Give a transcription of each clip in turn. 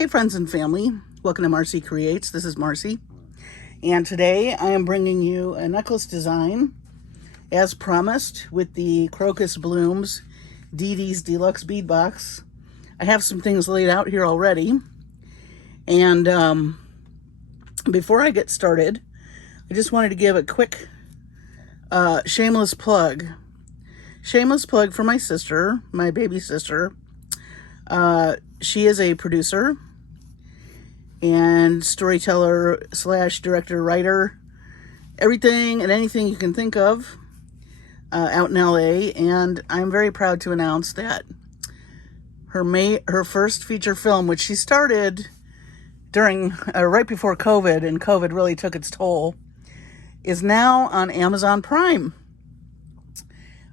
Hey friends and family, welcome to Marcie Creates. This is Marcie, and today I am bringing you a necklace design as promised with the Crocus Blooms Didi's Deluxe bead box. I have some things laid out here already, and before I get started, I just wanted to give a quick shameless plug. Shameless plug for my sister, my baby sister. She is a producer and storyteller slash director, writer, everything and anything you can think of out in LA. And I'm very proud to announce that her first feature film, which she started during right before COVID, and COVID really took its toll, is now on Amazon Prime.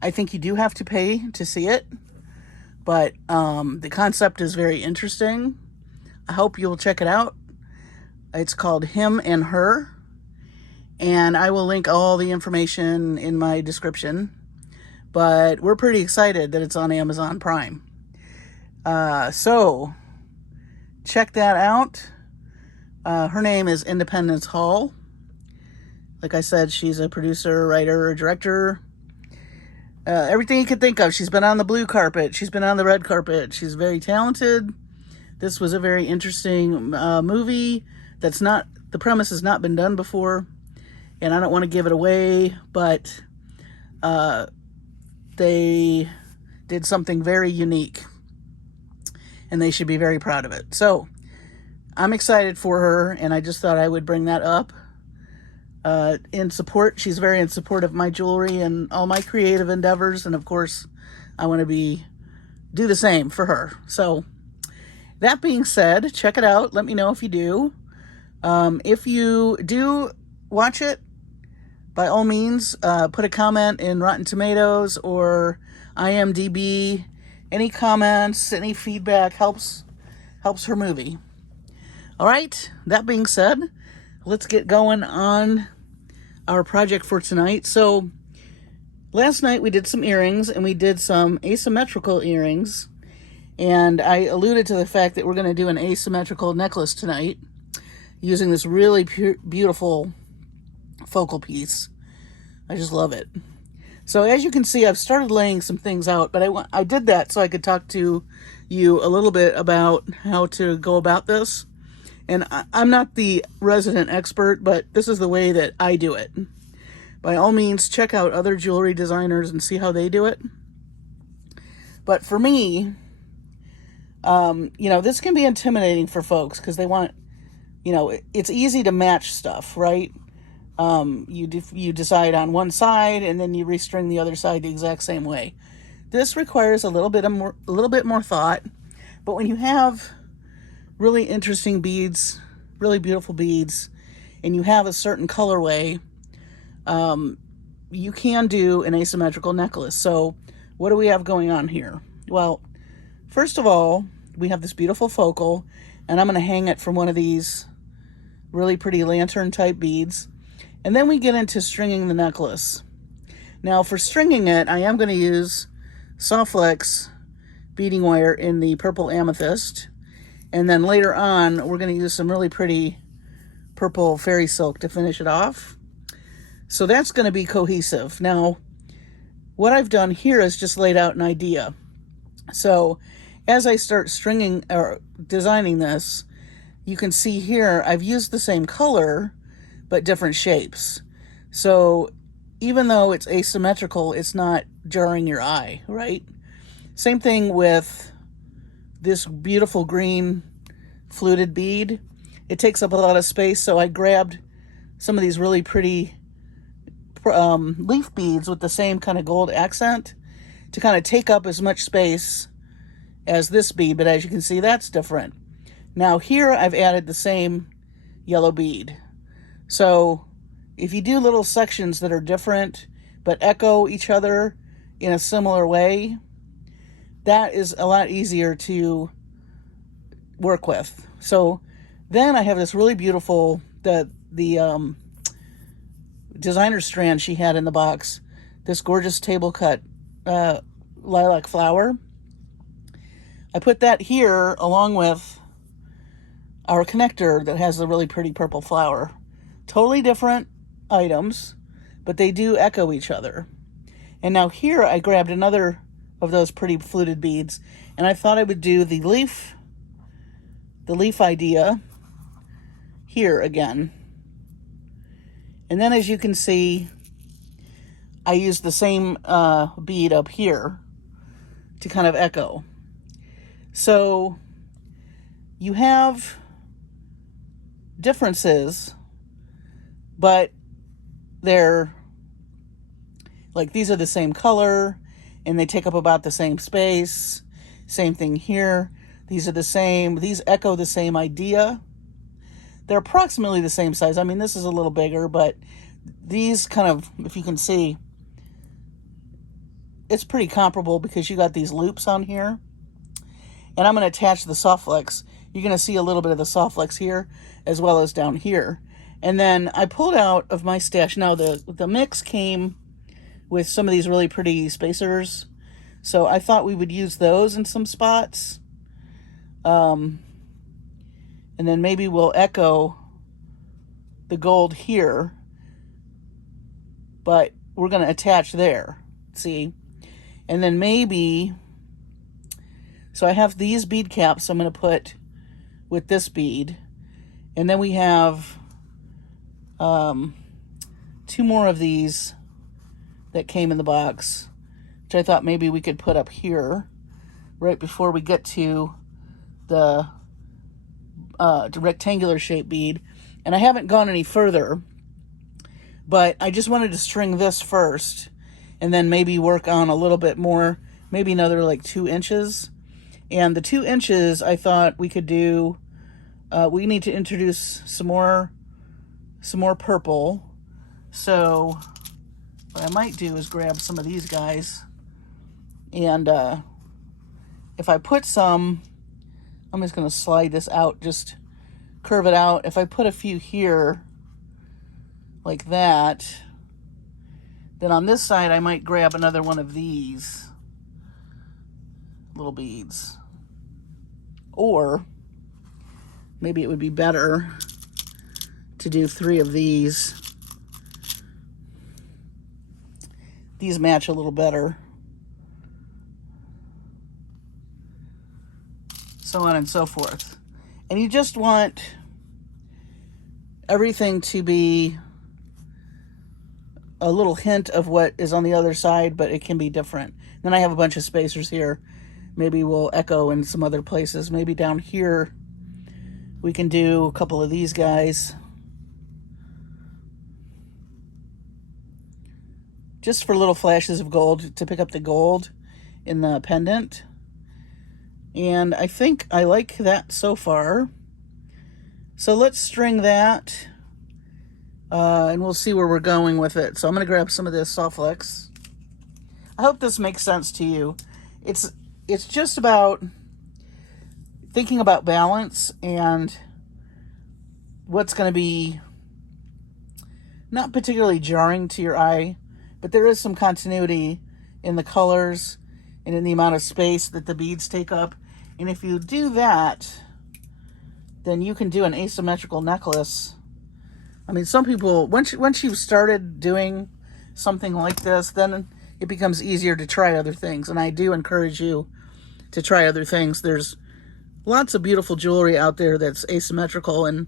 I think you do have to pay to see it, but the concept is very interesting. I hope you'll check it out. It's called Him and Her, and I will link all the information in my description, but we're pretty excited that it's on Amazon Prime. So check that out. Her name is Independence Hall. Like I said, she's a producer, writer, director, everything you could think of. She's been on the blue carpet. She's been on the red carpet. She's very talented. This was a very interesting movie. The premise has not been done before, and I don't want to give it away, but they did something very unique, and they should be very proud of it. So I'm excited for her, and I just thought I would bring that up in support. She's very in support of my jewelry and all my creative endeavors, and of course I want to do the same for her. So that being said, check it out. Let me know if you do. If you do watch it, by all means, put a comment in Rotten Tomatoes or IMDb. Any comments, any feedback helps her movie. All right, that being said, let's get going on our project for tonight. So last night we did some earrings, and we did some asymmetrical earrings. And I alluded to the fact that we're going to do an asymmetrical necklace tonight using this really beautiful focal piece. I just love it. So as you can see, I've started laying some things out, but I did that so I could talk to you a little bit about how to go about this. And I'm not the resident expert, but this is the way that I do it. By all means, check out other jewelry designers and see how they do it. But for me, this can be intimidating for folks because they want, it's easy to match stuff, right? You decide on one side and then you restring the other side the exact same way. This requires a little bit more thought, but when you have really interesting beads, really beautiful beads, and you have a certain colorway, you can do an asymmetrical necklace. So what do we have going on here? Well, first of all, we have this beautiful focal, and I'm going to hang it from one of these really pretty lantern type beads. And then we get into stringing the necklace. Now for stringing it, I am going to use Softflex beading wire in the purple amethyst. And then later on, we're going to use some really pretty purple fairy silk to finish it off. So that's going to be cohesive. Now, what I've done here is just laid out an idea. So as I start stringing or designing this, you can see here I've used the same color but different shapes. So even though it's asymmetrical, it's not jarring your eye, right? Same thing with this beautiful green fluted bead. It takes up a lot of space, so I grabbed some of these really pretty leaf beads with the same kind of gold accent to kind of take up as much space as this bead, but as you can see, that's different. Now here I've added the same yellow bead. So if you do little sections that are different but echo each other in a similar way, that is a lot easier to work with. So then I have this really beautiful, the designer strand she had in the box, this gorgeous table cut lilac flower. I put that here along with our connector that has a really pretty purple flower. Totally different items, but they do echo each other. And now here I grabbed another of those pretty fluted beads, and I thought I would do the leaf idea here again. And then as you can see, I used the same bead up here to kind of echo. So you have differences, but they're like, these are the same color and they take up about the same space. Same thing here. These are the same, these echo the same idea. They're approximately the same size. I mean, this is a little bigger, but these kind of, if you can see, it's pretty comparable because you got these loops on here. And I'm going to attach the Softflex. You're going to see a little bit of the Softflex here as well as down here. And then I pulled out of my stash. Now the mix came with some of these really pretty spacers. So I thought we would use those in some spots. And then maybe we'll echo the gold here. But we're going to attach there. See? And then maybe... So I have these bead caps I'm going to put with this bead. And then we have 2 more of these that came in the box, which I thought maybe we could put up here right before we get to the rectangular shaped bead. And I haven't gone any further, but I just wanted to string this first and then maybe work on a little bit more, maybe another like 2 inches. And the 2 inches, I thought we could do, we need to introduce some more purple. So what I might do is grab some of these guys. And if I put some, I'm just going to slide this out, just curve it out. If I put a few here, like that, then on this side I might grab another one of these little beads. Or maybe it would be better to do 3 of these. These match a little better. So on and so forth. And you just want everything to be a little hint of what is on the other side, but it can be different. Then I have a bunch of spacers here. Maybe we'll echo in some other places. Maybe down here we can do a couple of these guys. Just for little flashes of gold to pick up the gold in the pendant. And I think I like that so far. So let's string that. And we'll see where we're going with it. So I'm going to grab some of this Softflex. I hope this makes sense to you. It's just about thinking about balance and what's going to be not particularly jarring to your eye, but there is some continuity in the colors and in the amount of space that the beads take up. And if you do that, then you can do an asymmetrical necklace. I mean, some people, once you've started doing something like this, then it becomes easier to try other things. And I do encourage you to try other things. There's lots of beautiful jewelry out there that's asymmetrical, and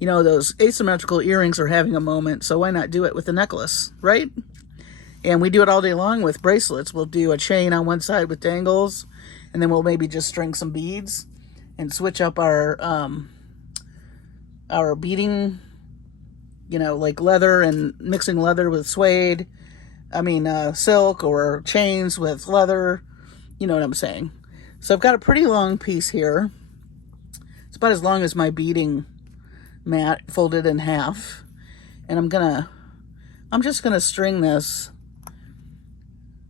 you know, those asymmetrical earrings are having a moment, so why not do it with a necklace, right? And we do it all day long with bracelets. We'll do a chain on one side with dangles, and then we'll maybe just string some beads and switch up our beading, you know, like leather and mixing leather with suede. I mean, silk, or chains with leather. You know what I'm saying? So I've got a pretty long piece here. It's about as long as my beading mat, folded in half. And I'm just gonna string this.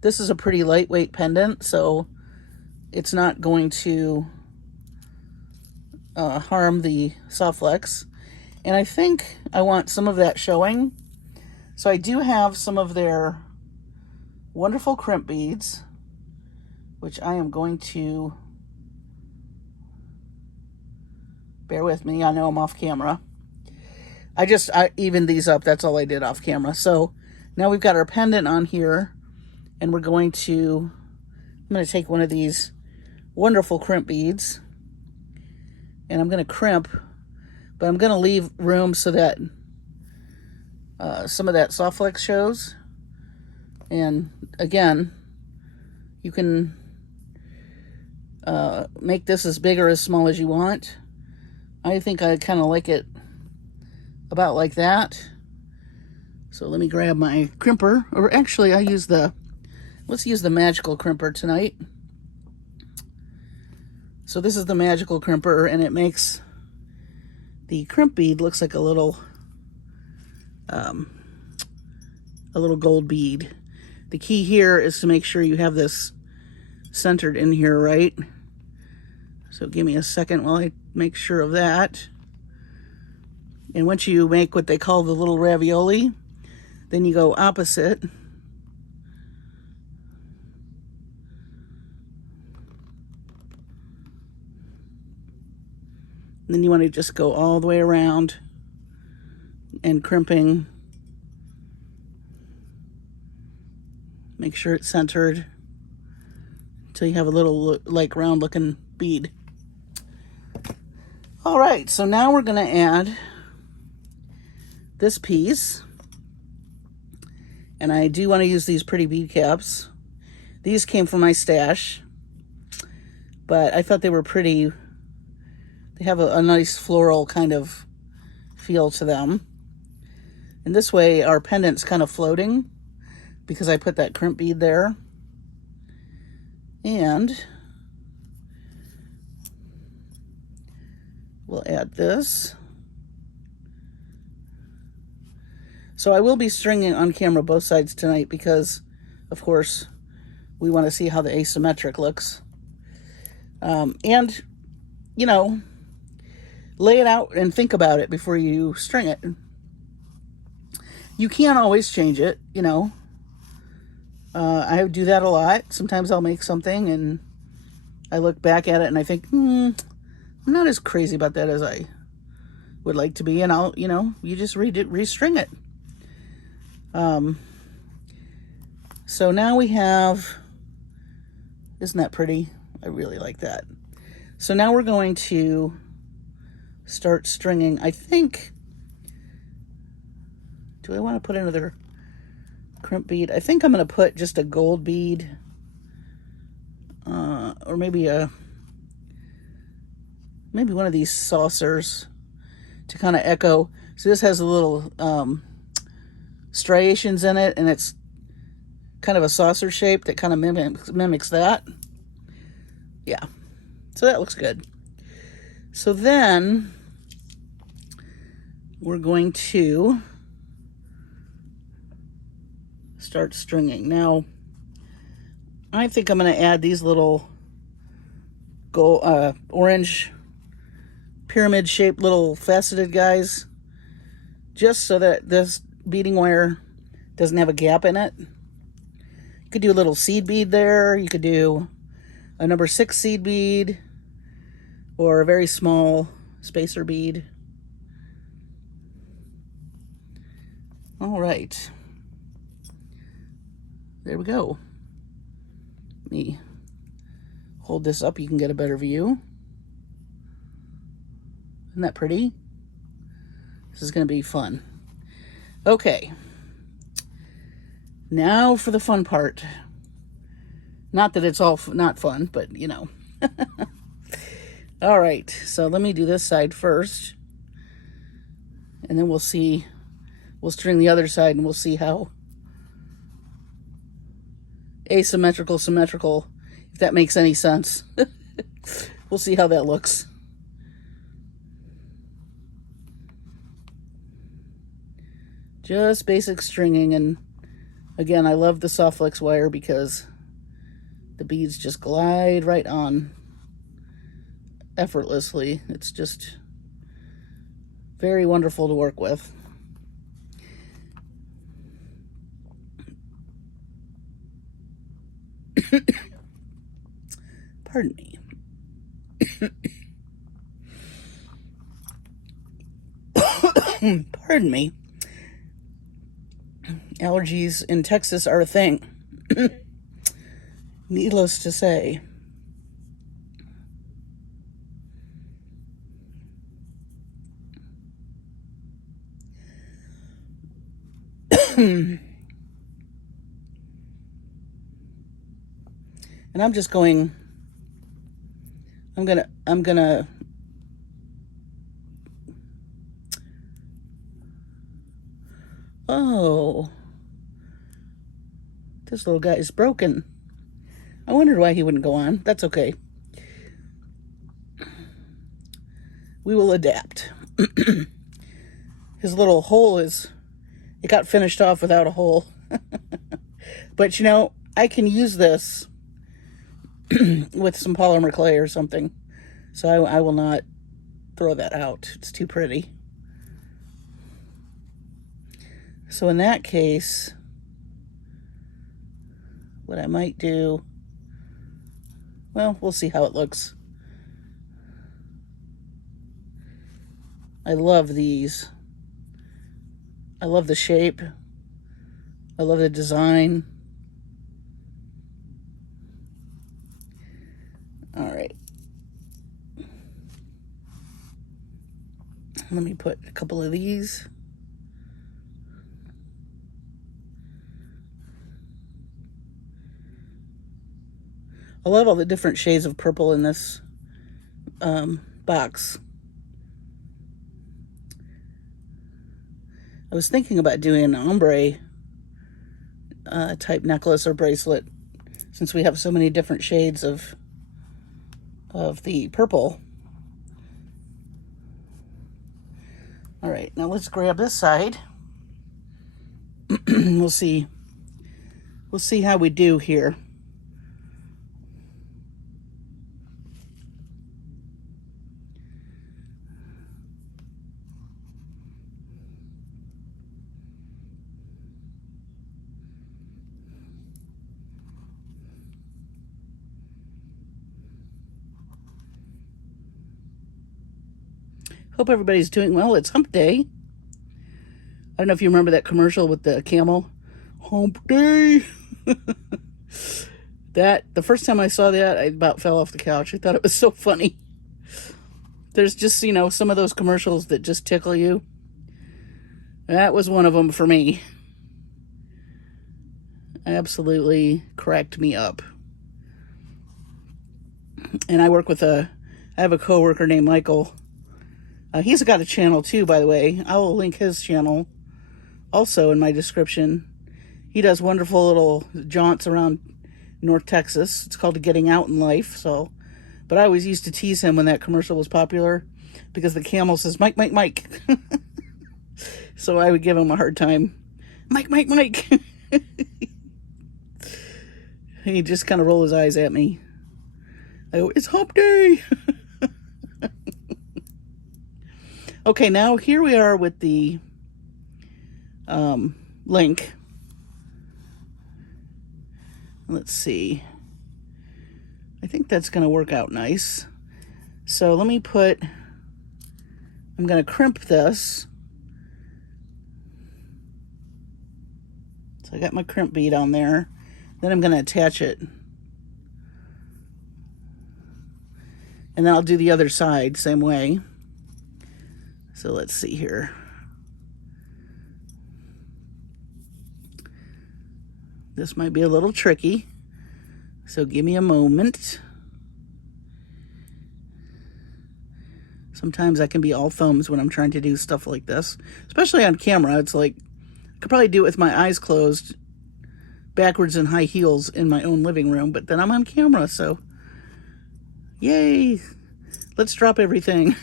This is a pretty lightweight pendant, so it's not going to harm the Softflex. And I think I want some of that showing. So I do have some of their wonderful crimp beads, which I am going to Bear with me. I know I'm off camera. I evened these up. That's all I did off camera. So now we've got our pendant on here, and I'm going to take one of these wonderful crimp beads, and I'm going to crimp, but I'm going to leave room so that some of that Softflex shows. And again, you can make this as big or as small as you want. I think I kind of like it about like that. So let me grab my crimper, or actually let's use the magical crimper tonight. So this is the magical crimper, and it makes the crimp bead looks like a little gold bead. The key here is to make sure you have this centered in here, right? So give me a second while I make sure of that. And once you make what they call the little ravioli, then you go opposite. And then you want to just go all the way around and crimping. Make sure it's centered until you have a little like round looking bead. All right, so now we're going to add this piece. And I do want to use these pretty bead caps. These came from my stash, but I thought they were pretty. They have a nice floral kind of feel to them. And this way our pendant's kind of floating because I put that crimp bead there. And we'll add this. So I will be stringing on camera both sides tonight because, of course, we want to see how the asymmetric looks. And, you know, lay it out and think about it before you string it. You can't always change it, you know. I do that a lot. Sometimes I'll make something and I look back at it and I think, I'm not as crazy about that as I would like to be. And I'll, you know, you just restring it. So now we have, isn't that pretty? I really like that. So now we're going to start stringing. I think, do I want to put another crimp bead? I think I'm going to put just a gold bead, or maybe one of these saucers to kind of echo. So this has a little striations in it, and it's kind of a saucer shape that kind of mimics that. Yeah, so that looks good. So then we're going to start stringing. Now, I think I'm going to add these little gold, orange pyramid shaped little faceted guys, just so that this beading wire doesn't have a gap in it. You could do a little seed bead there. You could do a number 6 seed bead or a very small spacer bead. All right. There we go. Let me hold this up. You can get a better view. Isn't that pretty? This is going to be fun. Okay. Now for the fun part. Not that it's all not fun, but you know. All right, so let me do this side first. And then we'll see, we'll string the other side and we'll see how asymmetrical, symmetrical, if that makes any sense. We'll see how that looks. Just basic stringing, and again, I love the Softflex wire because the beads just glide right on effortlessly. It's just very wonderful to work with. Pardon me. Pardon me. Allergies in Texas are a thing. Needless to say. And I'm just going, I'm gonna oh, this little guy is broken. I wondered why he wouldn't go on. That's okay. We will adapt. His little hole it got finished off without a hole. But you know, I can use this with some polymer clay or something. So I will not throw that out. It's too pretty. So in that case, what I might do, well, we'll see how it looks. I love these. I love the shape. I love the design. All right. Let me put a couple of these. I love all the different shades of purple in this box. I was thinking about doing an ombre type necklace or bracelet, since we have so many different shades of the purple. All right, now let's grab this side. We'll see how we do here. Hope everybody's doing well. It's hump day. I don't know if you remember that commercial with the camel. Hump day. The first time I saw that, I about fell off the couch. I thought it was so funny. There's just, you know, some of those commercials that just tickle you. That was one of them for me. Absolutely cracked me up. And I have a coworker named Michael. He's got a channel too, by the way. I will link his channel also in my description. He does wonderful little jaunts around North Texas. It's called Getting Out in Life. But I always used to tease him when that commercial was popular, because the camel says, "Mike, Mike, Mike." So I would give him a hard time. "Mike, Mike, Mike." He'd just kind of roll his eyes at me. I go, "It's hump day." Okay, now here we are with the link. Let's see. I think that's going to work out nice. So I'm going to crimp this. So I got my crimp bead on there. Then I'm going to attach it. And then I'll do the other side same way. So let's see here. This might be a little tricky, so give me a moment. Sometimes I can be all thumbs when I'm trying to do stuff like this, especially on camera. It's like, I could probably do it with my eyes closed, backwards in high heels in my own living room, but then I'm on camera, so yay. Let's drop everything.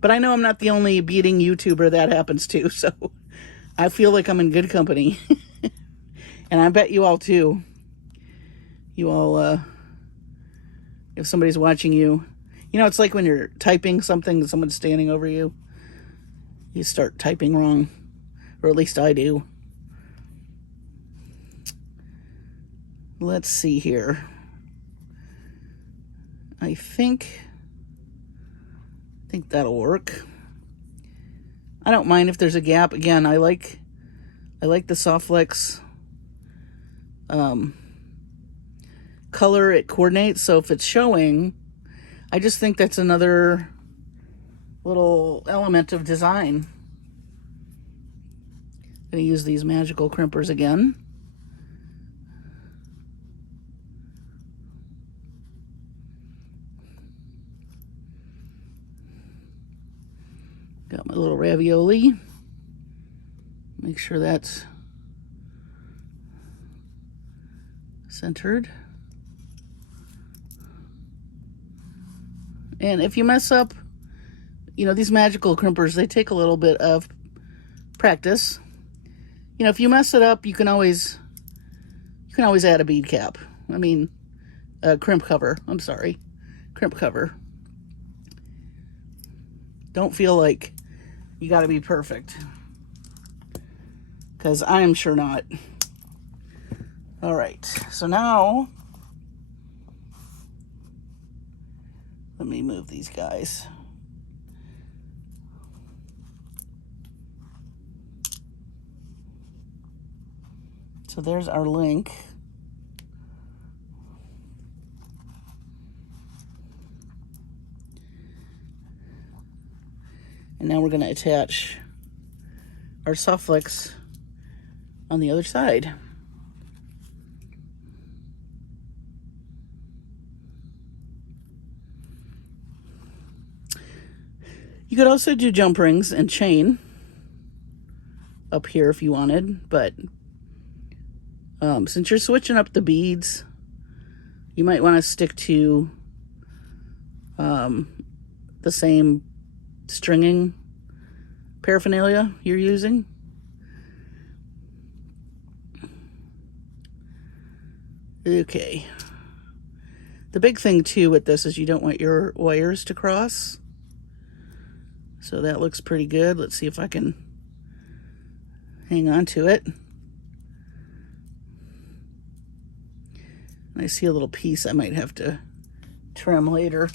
But I know I'm not the only beading YouTuber that happens to, so I feel like I'm in good company. And I bet you all too. You all, if somebody's watching you, you know, it's like when you're typing something and someone's standing over you, you start typing wrong, or at least I do. Let's see here. I think that'll work. I don't mind if there's a gap. Again, I like the Softflex color. It coordinates, so if it's showing, I just think that's another little element of design. I'm going to use these magical crimpers again. Got my little ravioli. Make sure that's centered. And if you mess up, you know, these magical crimpers, they take a little bit of practice. You know, if you mess it up, you can always add a bead cap. I mean, a crimp cover. I'm sorry, crimp cover. Don't feel like you got to be perfect, because I am sure not. All right, so now let me move these guys. So there's our link. And now we're going to attach our Softflex on the other side. You could also do jump rings and chain up here if you wanted, but since you're switching up the beads, you might want to stick to the same stringing paraphernalia you're using. Okay. The big thing too with this is you don't want your wires to cross. So that looks pretty good. Let's see if I can hang on to it. I see a little piece I might have to trim later.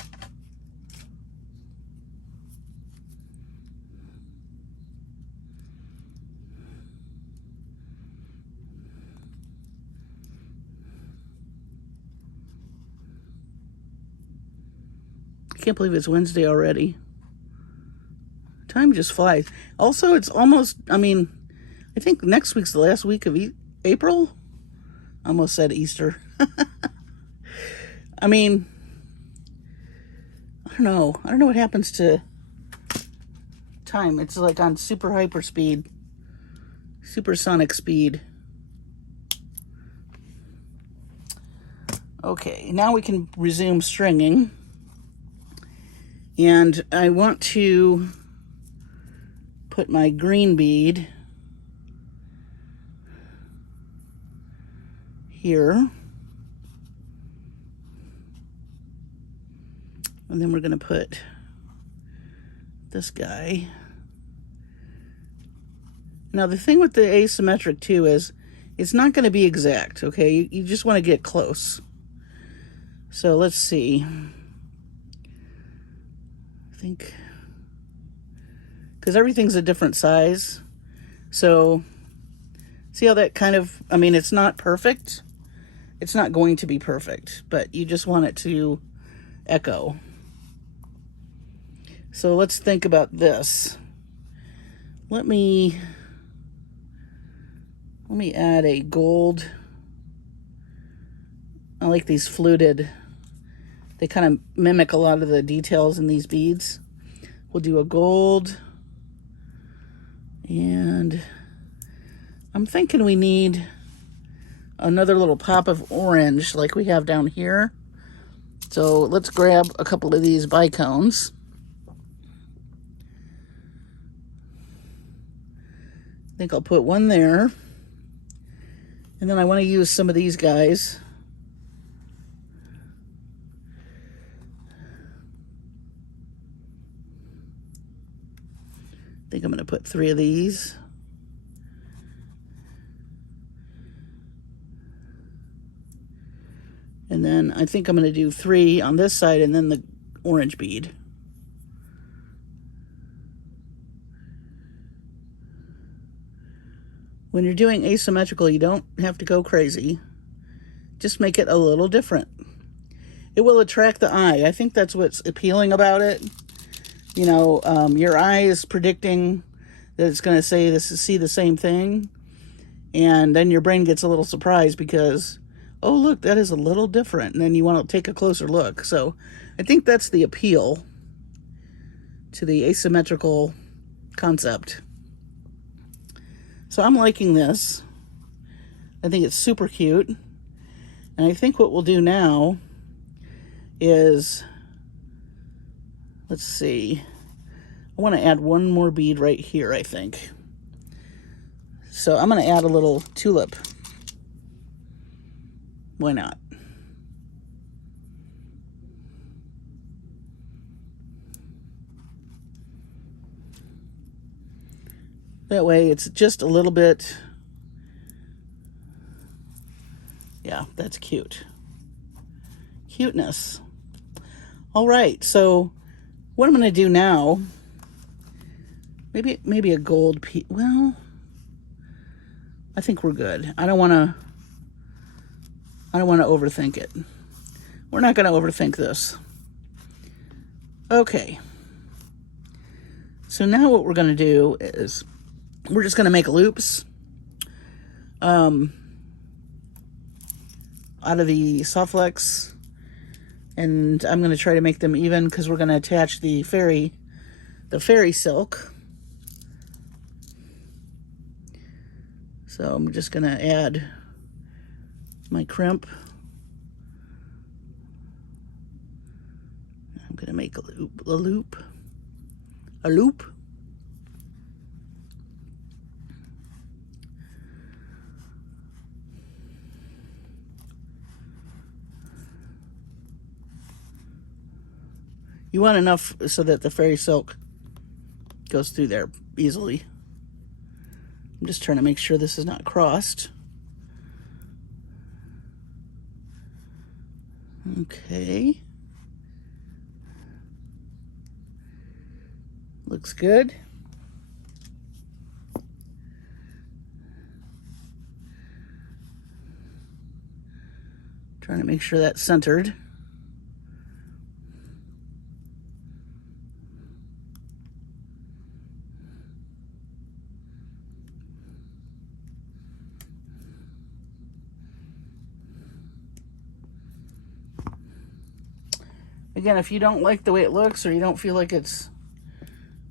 I can't believe it's Wednesday already. Time just flies. Also, it's almost, I mean, I think next week's the last week of April. I almost said Easter. I mean, I don't know. I don't know what happens to time. It's like on super hyper speed, supersonic speed. Okay, now we can resume stringing. And I want to put my green bead here. And then we're going to put this guy. Now the thing with the asymmetric too is it's not going to be exact, okay? You just want to get close. So let's see. I think, because everything's a different size. So see how that kind of, I mean, it's not perfect. It's not going to be perfect, but you just want it to echo. So let's think about this. Let me add a gold. I like these fluted. They kind of mimic a lot of the details in these beads. We'll do a gold. And I'm thinking we need another little pop of orange like we have down here. So let's grab a couple of these bicones. I think I'll put one there. And then I want to use some of these guys. I think I'm going to put 3 of these. And then I think I'm going to do 3 on this side and then the orange bead. when you're doing asymmetrical, you don't have to go crazy. Just make it a little different. It will attract the eye. I think that's what's appealing about it. You know, your eye is predicting that it's going to say this is see the same thing. And then your brain gets a little surprised because, oh, look, that is a little different. And then you want to take a closer look. So I think that's the appeal to the asymmetrical concept. So I'm liking this. I think it's super cute. And I think what we'll do now is, let's see, I want to add one more bead right here, I think. So I'm going to add a little tulip. Why not? That way it's just a little bit, yeah, that's cute. Cuteness. All right, so what I'm going to do now, maybe a gold piece. Well, I think we're good. I don't want to overthink it. We're not going to overthink this. Okay. So now what we're going to do is we're just going to make loops out of the Softflex, and I'm going to try to make them even because we're going to attach the fairy silk. So I'm just going to add my crimp. I'm going to make a loop. You want enough so that the fairy silk goes through there easily. I'm just trying to make sure this is not crossed. Okay. Looks good. Trying to make sure that's centered. Again, if you don't like the way it looks or you don't feel like it's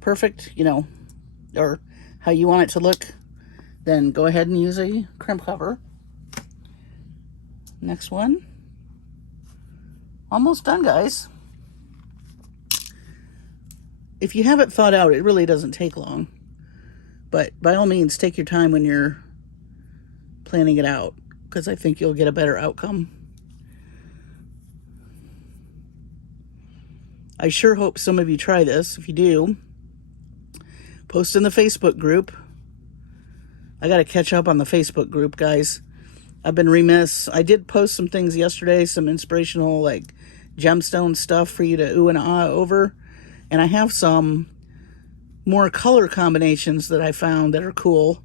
perfect, you know, or how you want it to look, then go ahead and use a crimp cover. Next one. Almost done, guys. If you have it thought out, it really doesn't take long. But by all means, take your time when you're planning it out, because I think you'll get a better outcome. I sure hope some of you try this. If you do, post in the Facebook group. I got to catch up on the Facebook group, guys. I've been remiss. I did post some things yesterday, some inspirational, like, gemstone stuff for you to ooh and ah over. And I have some more color combinations that I found that are cool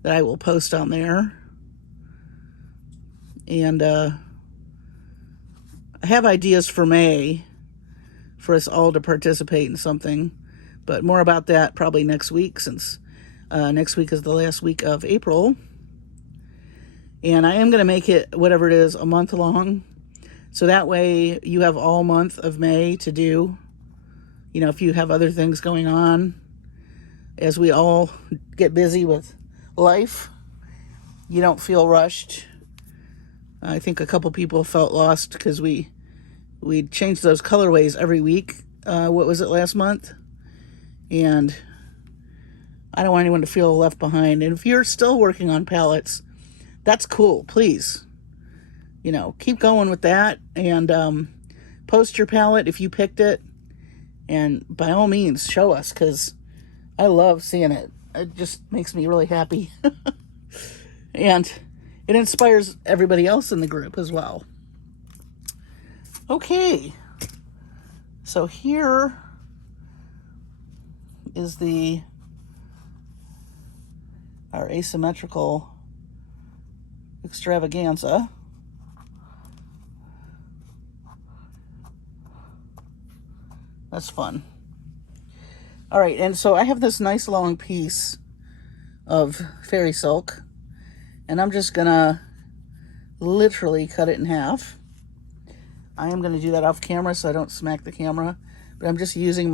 that I will post on there. And I have ideas for May for us all to participate in something, but more about that probably next week, since next week is the last week of April. And I am going to make it, whatever it is, a month long, so that way you have all month of May to do, you know, if you have other things going on. As we all get busy with life, you don't feel rushed. I think a couple people felt lost because we changed those colorways every week. What was it, last month? And I don't want anyone to feel left behind. And if you're still working on palettes, that's cool. Please, you know, keep going with that, and post your palette if you picked it. And by all means, show us, because I love seeing it. It just makes me really happy. And it inspires everybody else in the group as well. Okay, so here is our asymmetrical extravaganza. That's fun. All right, and so I have this nice long piece of fairy silk, and I'm just gonna literally cut it in half. I am gonna do that off camera so I don't smack the camera, but I'm just using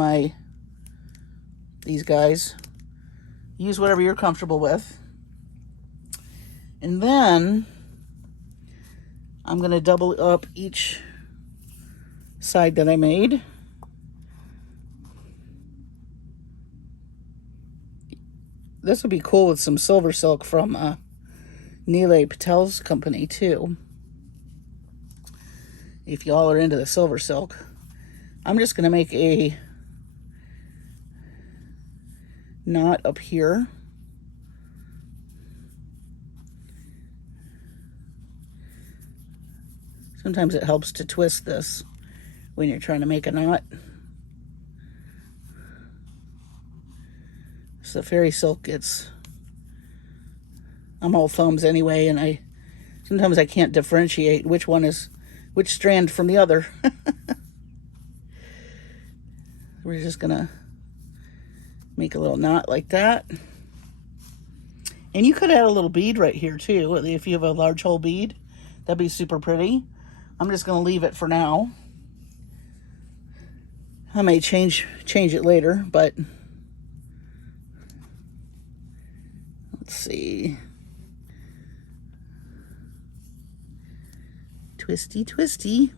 these guys. Use whatever you're comfortable with. And then I'm gonna double up each side that I made. This would be cool with some silver silk from Neelay Patel's company too, if y'all are into the silver silk. I'm just going to make a knot up here. Sometimes it helps to twist this when you're trying to make a knot. So the fairy silk I'm all thumbs anyway, and sometimes I can't differentiate which strand from the other. We're just gonna make a little knot like that. And you could add a little bead right here too, if you have a large hole bead. That'd be super pretty. I'm just gonna leave it for now. I may change it later, but let's see. Twisty, twisty.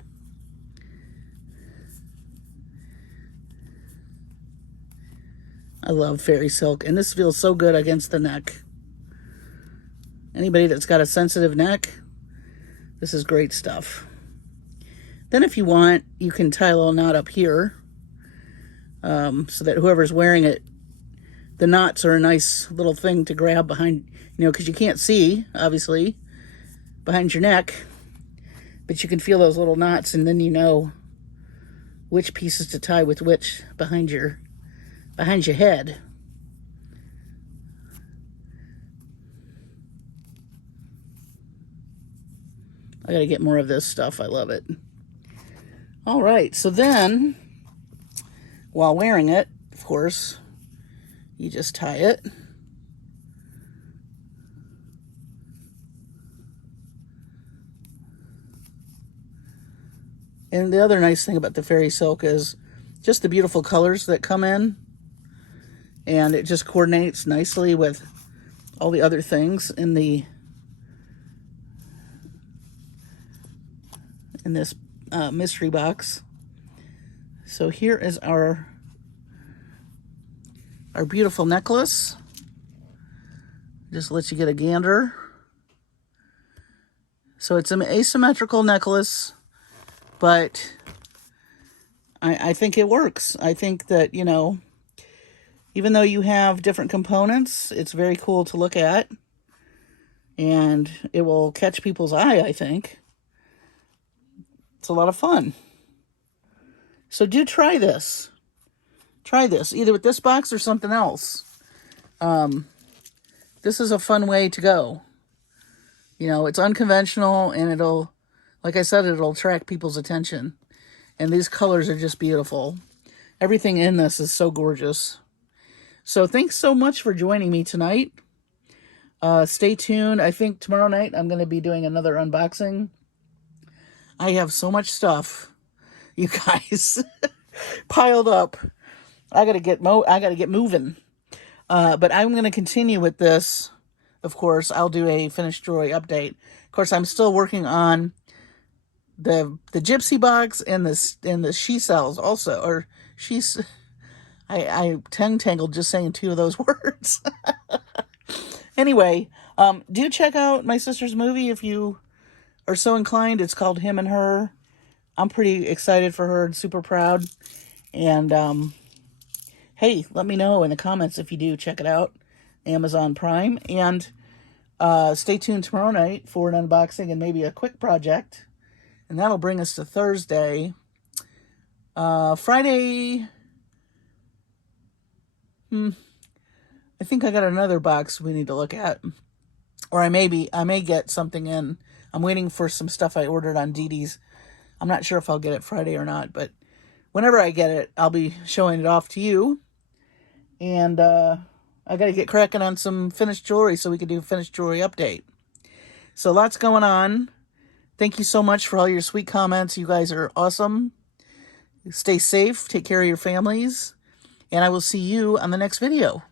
I love fairy silk, and this feels so good against the neck. Anybody that's got a sensitive neck, this is great stuff. Then if you want, you can tie a little knot up here, so that whoever's wearing it, the knots are a nice little thing to grab behind, because you can't see, obviously, behind your neck, but you can feel those little knots, and then you know which pieces to tie with which behind your head. I gotta get more of this stuff. I love it. All right, so then, while wearing it, of course, you just tie it. And the other nice thing about the fairy silk is just the beautiful colors that come in. And it just coordinates nicely with all the other things in this mystery box. So here is our beautiful necklace. Just let you get a gander. So it's an asymmetrical necklace, but I think it works. I think that, even though you have different components, it's very cool to look at, and it will catch people's eye, I think. It's a lot of fun. So do try this. Try this, either with this box or something else. This is a fun way to go. It's unconventional, and it'll, like I said, it'll attract people's attention. And these colors are just beautiful. Everything in this is so gorgeous. So thanks so much for joining me tonight. Stay tuned. I think tomorrow night I'm going to be doing another unboxing. I have so much stuff, you guys, piled up. I gotta get moving. But I'm going to continue with this. Of course, I'll do a finished jewelry update. Of course, I'm still working on the gypsy box and the she sells also, or she's. I tongue-tangled just saying two of those words. Anyway, do check out my sister's movie if you are so inclined. It's called Him and Her. I'm pretty excited for her and super proud. And, hey, let me know in the comments if you do check it out. Amazon Prime. And stay tuned tomorrow night for an unboxing and maybe a quick project. And that'll bring us to Thursday. Friday... I I think I got another box we need to look at. Or I may get something in. I'm waiting for some stuff I ordered on Didi's. I'm not sure if I'll get it Friday or not, but whenever I get it, I'll be showing it off to you. And I got to get cracking on some finished jewelry so we can do a finished jewelry update. So lots going on. Thank you so much for all your sweet comments. You guys are awesome. Stay safe. Take care of your families. And I will see you on the next video.